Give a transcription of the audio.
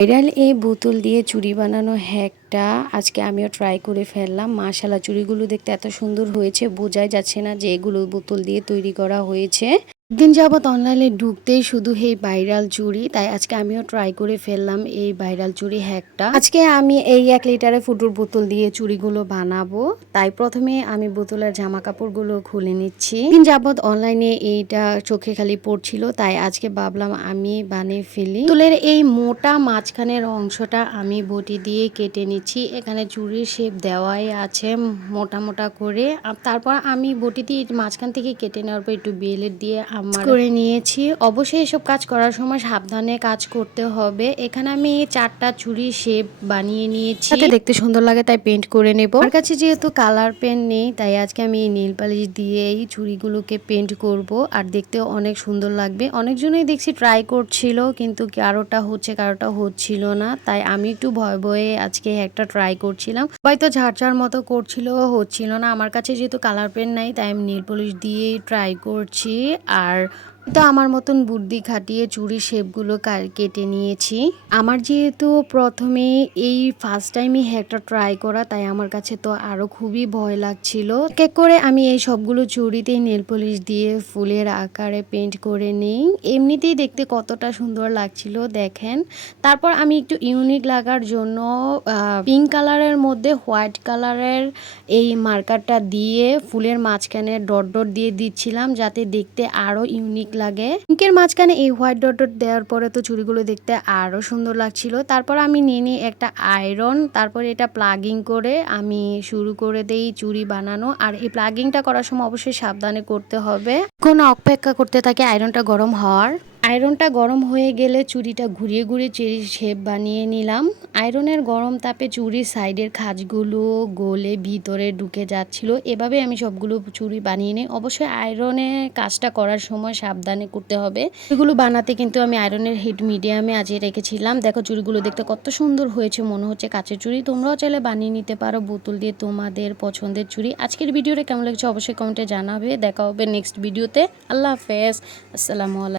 Viral এই বোতল দিয়ে চুড়ি বানানো হ্যাকটা আজকে আমিও ট্রাই করে ফেললাম। মাশাআল্লাহ, চুড়িগুলো দেখতে এত সুন্দর হয়েছে, বোঝাই যাচ্ছে না যে এগুলো বোতল দিয়ে তৈরি করা হয়েছে। দিন যাবত অনলাইনে ঢুকতেই শুধু এই ভাইরাল চুড়ি, তাই আজকে আমিও ট্রাই করে ফেললাম এই ভাইরাল চুড়ি হ্যাকটা। আজকে আমি এই 1 লিটারের ফুটোর বোতল দিয়ে চুড়িগুলো বানাবো। তাই প্রথমে আমি বোতলের জামা কাপড়গুলো খুলে নিচ্ছি। দিন যাবত অনলাইনে এইটা চোখে খালি পড়ছিল, তাই আজকে ভাবলাম আমি বানিয়ে ফেলি। বোতলের এই মোটা মাঝখানের অংশটা আমি বটি দিয়ে কেটে নিচ্ছি। এখানে চুড়ির শেপ দেওয়াই আছে মোটা মোটা করে। তারপর আমি বটি দিয়ে মাঝখান থেকে কেটে নেওয়ার পর একটু বেলেট দিয়ে আমার করে নিয়েছি। অবশ্যই এসব কাজ করার সময় সাবধানে কাজ করতে হবে। এখানে আমি 4টা চুড়ি শেপ বানিয়ে নিয়েছি, যাতে দেখতে সুন্দর লাগে, তাই পেন্ট করে নেব। আমার কাছে যেহেতু কালার পেন নেই, তাই আজকে আমি নীল পালিশ দিয়েই চুড়িগুলোকে পেন্ট করব, আর দেখতেও অনেক সুন্দর লাগবে। অনেকজনই দেখছি ট্রাই করছিল, কিন্তু কারোটা হচ্ছে কারোটা হচ্ছিল না, তাই আমি একটু ভয়ে ভয়ে আজকে একটা ট্রাই করছিলাম। হয়তো ঝাড়ঝাড় মতো করছিল, হচ্ছিল না। আমার কাছে যেহেতু কালার পেন নাই, তাই আমি নীল পলিশ দিয়েই ট্রাই করছি। আর তো আমার মতন বুদ্ধি খাটিয়ে চুড়ি শেপগুলো কেটে নিয়েছি। আমার যেহেতু প্রথমে এই ফার্স্ট টাইমই একটা ট্রাই করা, তাই আমার কাছে তো আরো খুবই ভয় লাগছিল। এক এক করে আমি এই সবগুলো চুড়িতেই নেল পলিশ দিয়ে ফুলের আকারে পেন্ট করে নেই। এমনিতেই দেখতে কতটা সুন্দর লাগছিল দেখেন। তারপর আমি একটু ইউনিক লাগার জন্য পিঙ্ক কালারের মধ্যে হোয়াইট কালারের এই মার্কারটা দিয়ে ফুলের মাঝখানে ডট ডট দিয়ে দিচ্ছিলাম, যাতে দেখতে আরো ইউনিক লাগে। পিঙ্কের মাঝখানে এই হোয়াইট ডট ডট দেওয়ার পরে তো চুড়িগুলো দেখতে আরো সুন্দর লাগছিল। তারপর আমি নিয়ে নিই একটা আয়রন, তারপর এটা প্লাগিং করে আমি শুরু করে দেই চুড়ি বানানো। আর এই প্লাগিংটা করার সময় অবশ্যই সাবধানে করতে হবে। কোন অপেক্ষা করতে থাকে আয়রনটা গরম হওয়ার। আয়রনটা গরম হয়ে গেলে চুড়িটা ঘুরিয়ে ঘুরিয়ে চুড়ির শেপ বানিয়ে নিলাম। আয়রনের গরম তাপে চুড়ির সাইডের খাঁজগুলো গলে ভিতরে ঢুকে যাচ্ছিল। এভাবে আমি সবগুলো চুড়ি বানিয়ে নিই। অবশ্যই আয়রনে কাজটা করার সময় সাবধানে করতে হবে। চুড়িগুলো বানাতে কিন্তু আমি আয়রনের হিট মিডিয়ামে আজিয়ে রেখেছিলাম। দেখো চুড়িগুলো দেখতে কত সুন্দর হয়েছে, মনে হচ্ছে কাচের চুড়ি। তোমরাও চাইলে বানিয়ে নিতে পারো বোতল দিয়ে তোমাদের পছন্দের চুড়ি। আজকের ভিডিওটা কেমন লাগছে অবশ্যই কমেন্টে জানাবে। দেখা হবে নেক্সট ভিডিওতে। আল্লাহ হাফেজ, আসসালামু আলাইকুম।